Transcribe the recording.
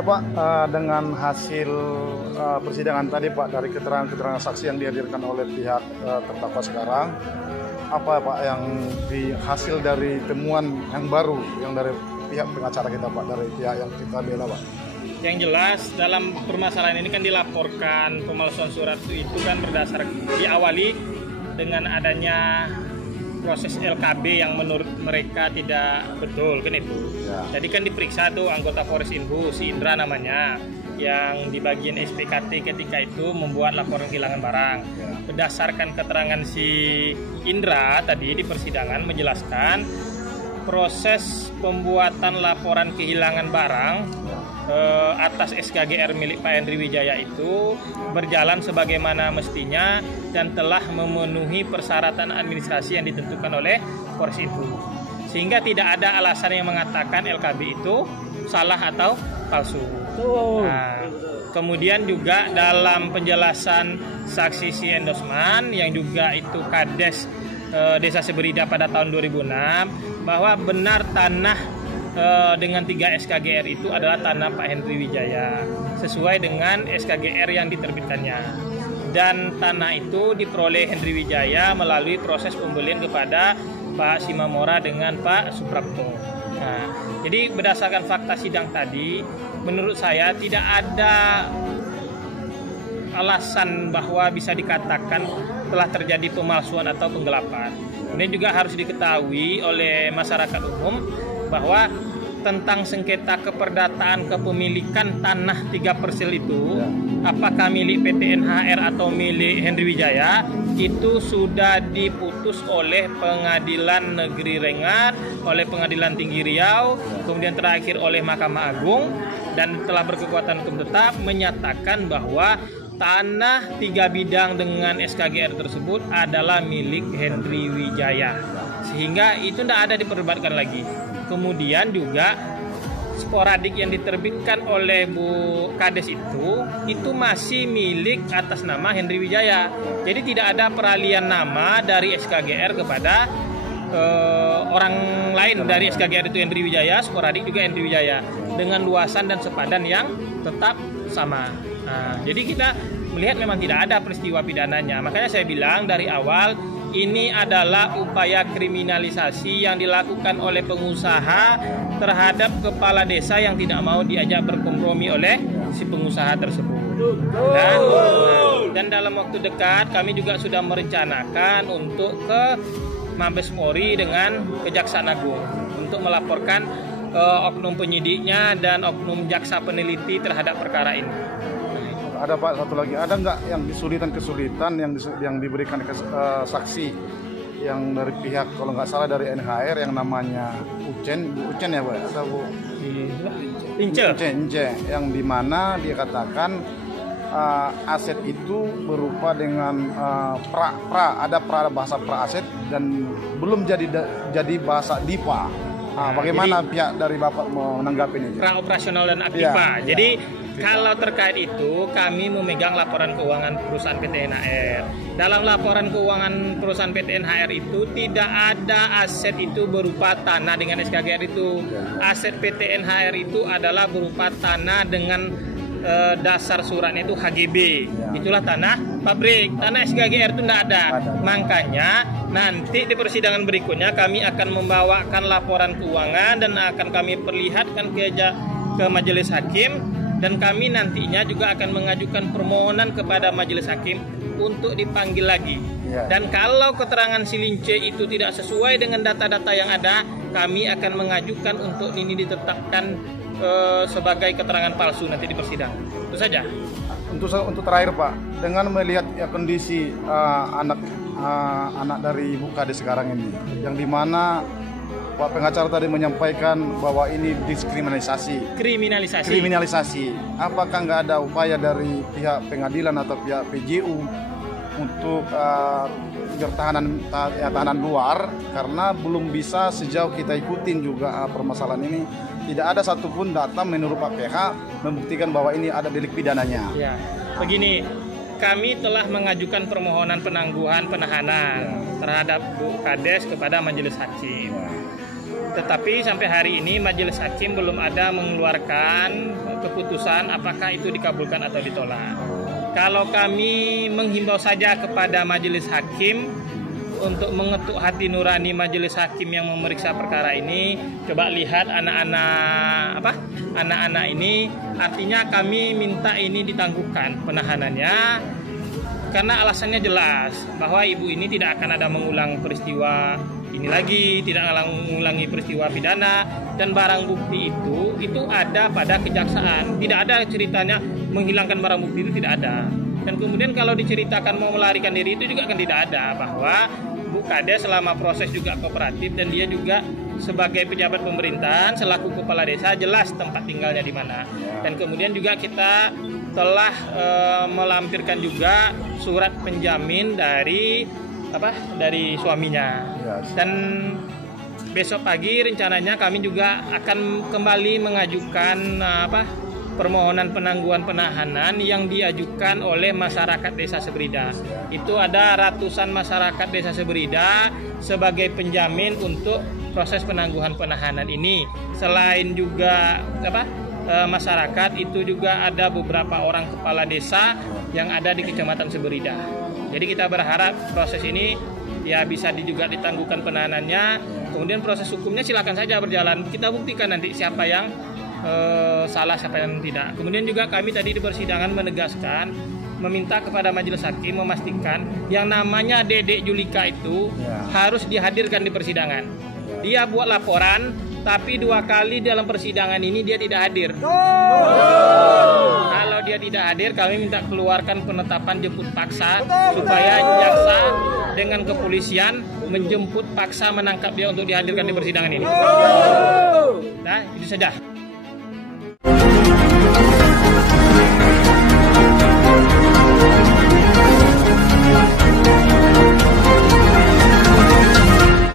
Ya Pak, dengan hasil persidangan tadi Pak, dari keterangan-keterangan saksi yang dihadirkan oleh pihak terdakwa sekarang, apa Pak yang hasil dari temuan yang baru yang dari pihak pengacara kita Pak, dari pihak yang kita bela Pak? Yang jelas dalam permasalahan ini kan dilaporkan pemalsuan surat itu kan diawali dengan adanya proses LKB yang menurut mereka tidak betul kan itu. Ya. Jadi kan diperiksa tuh anggota Polres Inbu, si Indra namanya, yang di bagian SPKT ketika itu membuat laporan kehilangan barang. Ya. Berdasarkan keterangan si Indra tadi di persidangan menjelaskan proses pembuatan laporan kehilangan barang atas SKGR milik Pak Henry Wijaya itu berjalan sebagaimana mestinya dan telah memenuhi persyaratan administrasi yang ditentukan oleh Polres itu, sehingga tidak ada alasan yang mengatakan LKB itu salah atau palsu. Nah, kemudian juga dalam penjelasan saksi si Endosman yang juga itu Kades Desa Seberida pada tahun 2006 bahwa benar tanah dengan 3 SKGR itu adalah tanah Pak Henry Wijaya sesuai dengan SKGR yang diterbitkannya, dan tanah itu diperoleh Henry Wijaya melalui proses pembelian kepada Pak Simamora dengan Pak Suprapto. Nah, jadi berdasarkan fakta sidang tadi, menurut saya tidak ada alasan bahwa bisa dikatakan telah terjadi pemalsuan atau penggelapan. Ini juga harus diketahui oleh masyarakat umum bahwa tentang sengketa keperdataan kepemilikan tanah 3 parcel itu, apakah milik PT NHR atau milik Henry Wijaya, itu sudah diputus oleh Pengadilan Negeri Rengat, oleh Pengadilan Tinggi Riau, kemudian terakhir oleh Mahkamah Agung, dan telah berkekuatan hukum tetap menyatakan bahwa tanah 3 bidang dengan SKGR tersebut adalah milik Henry Wijaya, sehingga itu tidak ada diperdebatkan lagi. Kemudian juga sporadik yang diterbitkan oleh Bu Kades itu masih milik atas nama Henry Wijaya. Jadi tidak ada peralihan nama dari SKGR kepada orang lain. Dari SKGR itu Henry Wijaya, sporadik juga Henry Wijaya, dengan luasan dan sepadan yang tetap sama. Nah, jadi kita melihat memang tidak ada peristiwa pidananya. Makanya saya bilang dari awal, ini adalah upaya kriminalisasi yang dilakukan oleh pengusaha terhadap kepala desa yang tidak mau diajak berkompromi oleh si pengusaha tersebut. Dan dalam waktu dekat kami juga sudah merencanakan untuk ke Mabes Polri dengan Kejaksaan Agung untuk melaporkan oknum penyidiknya dan oknum jaksa peneliti terhadap perkara ini. Ada Pak, satu lagi, ada nggak yang kesulitan yang diberikan saksi yang dari pihak, kalau nggak salah dari NHR yang namanya Ucen ya Pak, atau Bu Ince, yang dimana dia katakan aset itu berupa dengan ada bahasa pra aset dan belum jadi bahasa DIPA. Bagaimana pihak dari Bapak menanggapi ini? Pra operasional dan aktiva. Jadi kalau terkait itu, kami memegang laporan keuangan perusahaan PT NHR. Dalam laporan keuangan perusahaan PT NHR itu tidak ada aset itu berupa tanah dengan SKGR itu. Aset PT NHR itu adalah berupa tanah dengan dasar suratnya itu HGB. Itulah tanah pabrik. Tanah SKGR itu tidak ada. Makanya nanti di persidangan berikutnya kami akan membawakan laporan keuangan dan akan kami perlihatkan ke majelis hakim. Dan kami nantinya juga akan mengajukan permohonan kepada majelis hakim untuk dipanggil lagi. Dan kalau keterangan si Lince itu tidak sesuai dengan data-data yang ada, kami akan mengajukan untuk ini ditetapkan sebagai keterangan palsu nanti di persidangan. Itu saja. Untuk terakhir Pak, dengan melihat kondisi anak dari Bu Kades sekarang ini, yang dimana Pak pengacara tadi menyampaikan bahwa ini kriminalisasi. Apakah nggak ada upaya dari pihak pengadilan atau pihak PJU untuk tahanan luar, karena belum bisa sejauh kita ikutin juga permasalahan ini, tidak ada satupun data menurut Pak PH membuktikan bahwa ini ada delik pidananya. Ya, begini, kami telah mengajukan permohonan penangguhan penahanan terhadap Bu Kades kepada majelis hakim. Tetapi sampai hari ini majelis hakim belum ada mengeluarkan keputusan apakah itu dikabulkan atau ditolak. Kalau kami menghimbau saja kepada majelis hakim untuk mengetuk hati nurani majelis hakim yang memeriksa perkara ini, coba lihat anak-anak ini, artinya kami minta ini ditangguhkan penahanannya karena alasannya jelas bahwa ibu ini tidak akan ada mengulang peristiwa ini lagi, tidak mengulangi peristiwa pidana, dan barang bukti itu ada pada kejaksaan. Tidak ada ceritanya menghilangkan barang bukti, itu tidak ada. Dan kemudian kalau diceritakan mau melarikan diri itu juga kan tidak ada, bahwa Bu Kades selama proses juga kooperatif dan dia juga sebagai pejabat pemerintahan selaku kepala desa jelas tempat tinggalnya di mana. Dan kemudian juga kita telah melampirkan juga surat penjamin dari suaminya. Dan besok pagi rencananya kami juga akan kembali mengajukan permohonan penangguhan penahanan yang diajukan oleh masyarakat Desa Seberida. Itu ada ratusan masyarakat Desa Seberida sebagai penjamin untuk proses penangguhan penahanan ini. Selain juga masyarakat, itu juga ada beberapa orang kepala desa yang ada di Kecamatan Seberida. Jadi kita berharap proses ini ya bisa juga ditangguhkan penahanannya. Kemudian proses hukumnya silakan saja berjalan. Kita buktikan nanti siapa yang salah, siapa yang tidak. Kemudian juga kami tadi di persidangan menegaskan, meminta kepada majelis hakim memastikan yang namanya Dedek Julika itu harus dihadirkan di persidangan. Dia buat laporan, tapi 2 kali dalam persidangan ini dia tidak hadir. Kalau dia tidak hadir, kami minta keluarkan penetapan jemput paksa supaya jaksa dengan kepolisian menjemput paksa menangkap dia untuk dihadirkan di persidangan ini. Nah, itu saja.